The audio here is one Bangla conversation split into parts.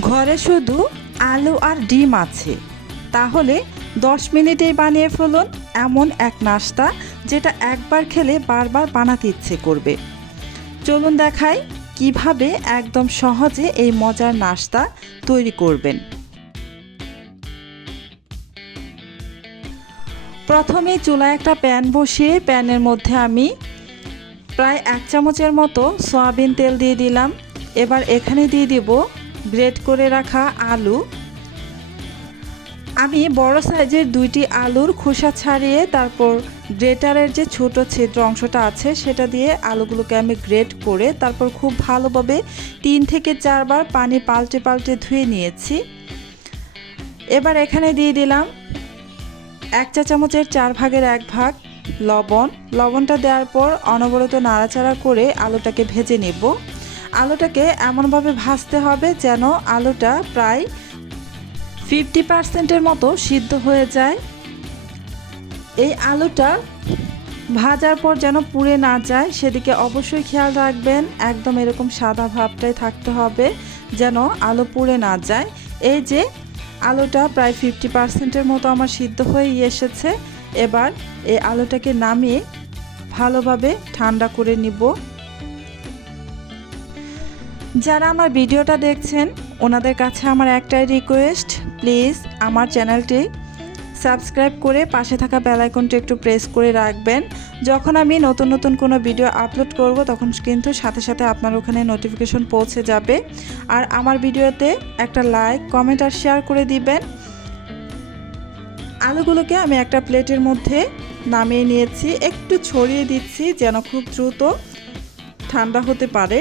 ঘরে শুধু আলু আর ডিম আছে, তাহলে 10 মিনিটেই বানিয়ে ফেলুন এমন এক নাস্তা যেটা একবার খেলে বারবার বানাতে ইচ্ছে করবে। চলুন দেখাই কিভাবে একদম সহজে এই মজার নাস্তা তৈরি করবেন। প্রথমে চুলায় একটা প্যান বসিয়ে প্যানের মধ্যে আমি প্রায় 1 চামচের মতো সয়াবিন তেল দিয়ে দিলাম। এবার এখানে দিয়ে দিব গ্রেট করে রাখা আলু। আমি বড় সাইজের 2টি আলুর খোসা ছাড়িয়ে তারপর গ্রেটারের যে ছোট ছিদ্র অংশটা আছে সেটা দিয়ে আলুগুলোকে আমি গ্রেট করে তারপর খুব ভালোভাবে 3 থেকে 4 বার পানি পাল্টে পাল্টে ধুয়ে নিয়েছি। এবার এখানে দিয়ে দিলাম 1 চা চামচের 4 ভাগের 1 ভাগ লবণ। লবণটা দেওয়ার পর অনবরত নাড়াচাড়া করে আলুটাকে ভেজে নেব। আলুটাকে এমনভাবে ভাজতে হবে যেন আলুটা প্রায় 50%-এর মতো সিদ্ধ হয়ে যায়। এই আলুটা ভাজার পর যেন পুড়ে না যায় সেদিকে অবশ্যই খেয়াল রাখবেন। একদম এরকম সাদা ভাবটাই থাকতে হবে যেন আলু পুড়ে না যায়। এই যে আলুটা প্রায় 50%-এর মতো আমার সিদ্ধ হয়ে এসেছে। এবার এই আলুটাকে নামিয়ে ভালোভাবে ঠান্ডা করে নিব। যারা আমার ভিডিওটা দেখছেন ওনাদের কাছে আমার একটাই রিকোয়েস্ট, প্লিজ আমার চ্যানেলটি সাবস্ক্রাইব করে পাশে থাকা বেল আইকনটি একটু প্রেস করে রাখবেন। যখন আমি নতুন নতুন কোনো ভিডিও আপলোড করব তখন কিন্তু সাথে সাথে আপনার ওখানে নোটিফিকেশন পৌঁছে যাবে। আর আমার ভিডিওতে একটা লাইক, কমেন্ট আর শেয়ার করে দিবেন। আলুগুলোকে আমি একটা প্লেটের মধ্যে নামিয়ে নিয়েছি, একটু ছড়িয়ে দিচ্ছি যেন খুব দ্রুত ঠান্ডা হতে পারে।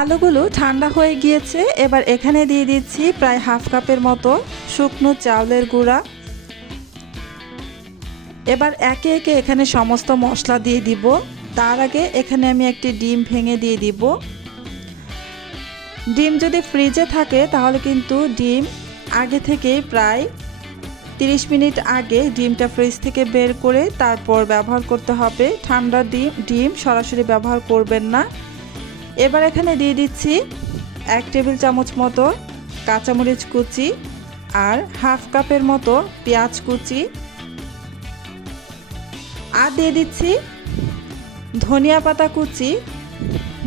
আলুগুলো ঠান্ডা হয়ে গিয়েছে। এবার এখানে দিয়ে দিচ্ছি প্রায় হাফ কাপের মতো শুকনো চাউলের গুঁড়া। এবার একে একে এখানে সমস্ত মশলা দিয়ে দিব। তার আগে এখানে আমি একটি ডিম ভেঙে দিয়ে দিব। ডিম যদি ফ্রিজে থাকে তাহলে কিন্তু ডিম আগে থেকেই প্রায় 30 মিনিট আগে ডিমটা ফ্রিজ থেকে বের করে তারপর ব্যবহার করতে হবে। ঠান্ডা ডিম সরাসরি ব্যবহার করবেন না। এবার এখানে দিয়ে দিচ্ছি 1 টেবিল চামচ মতো কাঁচামরিচ কুচি আর হাফ কাপের মতো পেঁয়াজ কুচি, আর দিয়ে দিচ্ছি ধনিয়া পাতা কুচি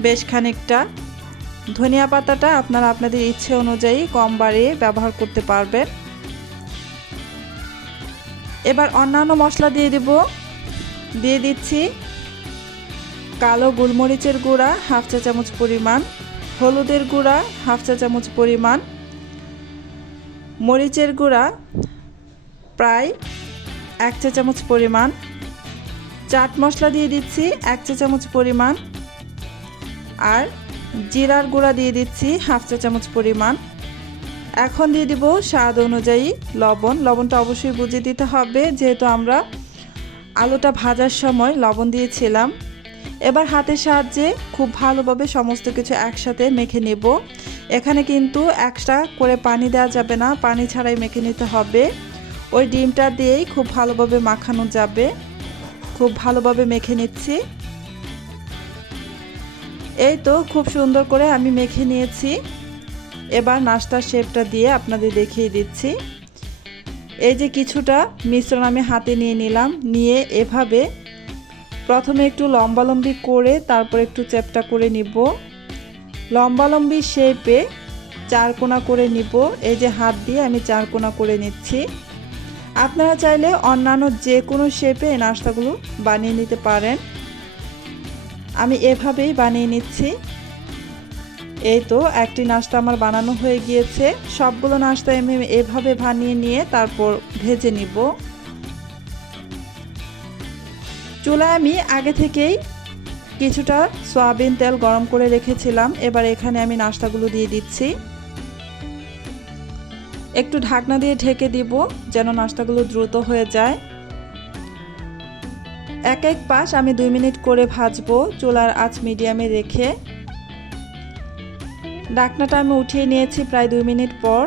বেশ খানিকটা। ধনিয়া পাতাটা আপনারা আপনাদের ইচ্ছে অনুযায়ী কম বাড়িয়ে ব্যবহার করতে পারবেন। এবার অন্যান্য মশলা দিয়ে দিচ্ছি কালো গোলমরিচের গুঁড়া হাফ চা চামচ পরিমাণ, হলুদের গুঁড়া হাফ চা চামচ পরিমাণ, মরিচের গুঁড়া প্রায় 1 চা চামচ পরিমাণ, চাট মশলা দিয়ে দিচ্ছি 1 চা চামচ পরিমাণ, আর জিরার গুঁড়া দিয়ে দিচ্ছি হাফ চা চামচ পরিমাণ। এখন দিয়ে দিব স্বাদ অনুযায়ী লবণ। লবণটা অবশ্যই বুঝে দিতে হবে যেহেতু আমরা আলুটা ভাজার সময় লবণ দিয়েছিলাম। এবার হাতের সাহায্যে খুব ভালোভাবে সমস্ত কিছু একসাথে মেখে নেব। এখানে কিন্তু এক্সট্রা করে পানি দেওয়া যাবে না, পানি ছাড়াই মেখে নিতে হবে। ওই ডিমটা দিয়েই খুব ভালোভাবে মাখানো যাবে। খুব ভালোভাবে মেখে নিচ্ছি। এই তো খুব সুন্দর করে আমি মেখে নিয়েছি। এবার নাস্তার শেপটা দিয়ে আপনাদের দেখিয়ে দিচ্ছি। এই যে কিছুটা মিশ্রণ আমি হাতে নিয়ে নিলাম, নিয়ে এভাবে প্রথমে একটু লম্বালম্বি করে তারপর একটু চ্যাপ্টা করে নিব। লম্বালম্বি শেপে 4 কোণা করে নিব। এই যে হাত দিয়ে আমি 4 কোণা করে নিচ্ছি। আপনারা চাইলে অন্যান্য যে কোনো শেপে এই নাস্তাগুলো বানিয়ে নিতে পারেন। আমি এভাবেই বানিয়ে নিচ্ছি। এই তো একটি নাস্তা আমার বানানো হয়ে গিয়েছে। সবগুলো নাস্তা আমি এভাবে বানিয়ে নিয়ে তারপর ভেজে নিব। চুলায় আমি আগে থেকেই কিছুটা সয়াবিন তেল গরম করে রেখেছিলাম। এবার এখানে আমি নাস্তাগুলো দিয়ে দিচ্ছি। একটু ঢাকনা দিয়ে ঢেকে দিব যেন নাস্তাগুলো দ্রুত হয়ে যায়। এক পাশ আমি 2 মিনিট করে ভাজবো চুলার আঁচ মিডিয়ামে রেখে। ঢাকনাটা আমি উঠিয়ে নিয়েছি প্রায় 2 মিনিট পর।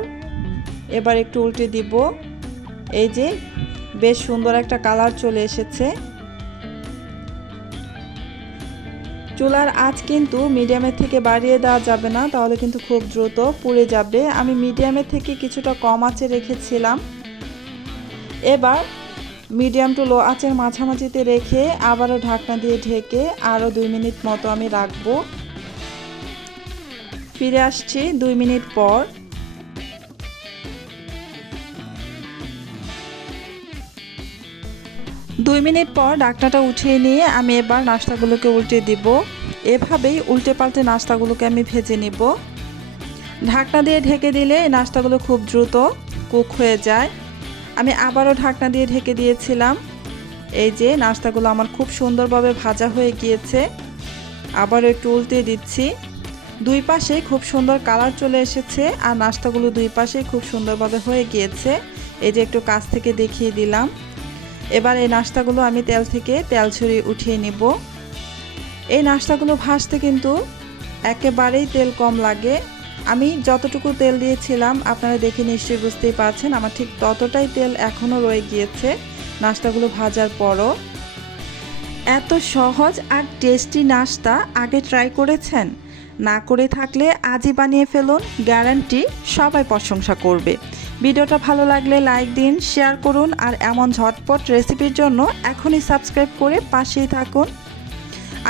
এবার একটু উল্টে দিব। এই যে বেশ সুন্দর একটা কালার চলে এসেছে। চুলার আঁচ কিন্তু মিডিয়ামের থেকে বাড়িয়ে দেওয়া যাবে না, তাহলে কিন্তু খুব দ্রুত পুড়ে যাবে। আমি মিডিয়ামের থেকে কিছুটা কম আঁচে রেখেছিলাম। এবার মিডিয়াম টু লো আঁচের মাঝামাঝিতে রেখে আবারও ঢাকনা দিয়ে ঢেকে আরও 2 মিনিট মতো আমি রাখবো। ফিরে আসছি 2 মিনিট পর। দুই মিনিট পর ঢাকনাটা উঠিয়ে নিয়ে আমি এবার নাস্তাগুলোকে উল্টে দিব। এভাবেই উল্টে পাল্টে নাস্তাগুলোকে আমি ভেজে নিব। ঢাকনা দিয়ে ঢেকে দিলে এই নাস্তাগুলো খুব দ্রুত কুক হয়ে যায়। আমি আবারও ঢাকনা দিয়ে ঢেকে দিয়েছিলাম। এই যে নাস্তাগুলো আমার খুব সুন্দরভাবে ভাজা হয়ে গিয়েছে। আবারও একটু উল্টে দিচ্ছি। দুই পাশে খুব সুন্দর কালার চলে এসেছে আর নাস্তাগুলো দুই পাশে খুব সুন্দরভাবে হয়ে গিয়েছে। এই যে একটু কাছ থেকে দেখিয়ে দিলাম। এবার এই নাস্তাগুলো আমি তেল থেকে তেল ছড়িয়ে উঠিয়ে নিব। এই নাস্তাগুলো ভাজতে কিন্তু একেবারেই তেল কম লাগে। আমি যতটুকু তেল দিয়েছিলাম আপনারা দেখে নিশ্চয়ই বুঝতেই পারছেন, আমার ঠিক ততটাই তেল এখনও রয়ে গিয়েছে নাস্তাগুলো ভাজার পরও। এত সহজ আর টেস্টি নাস্তা আগে ট্রাই করেছেন? না করে থাকলে আজই বানিয়ে ফেলুন, গ্যারান্টি সবাই প্রশংসা করবে। ভিডিওটা ভালো লাগলে লাইক দিন, শেয়ার করুন আর এমন ঝটপট রেসিপির জন্য এখনই সাবস্ক্রাইব করে পাশেই থাকুন।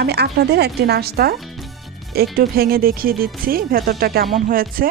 আমি আপনাদের একটি নাস্তা একটু ভেঙে দেখিয়ে দিচ্ছি ভেতরটা কেমন হয়েছে।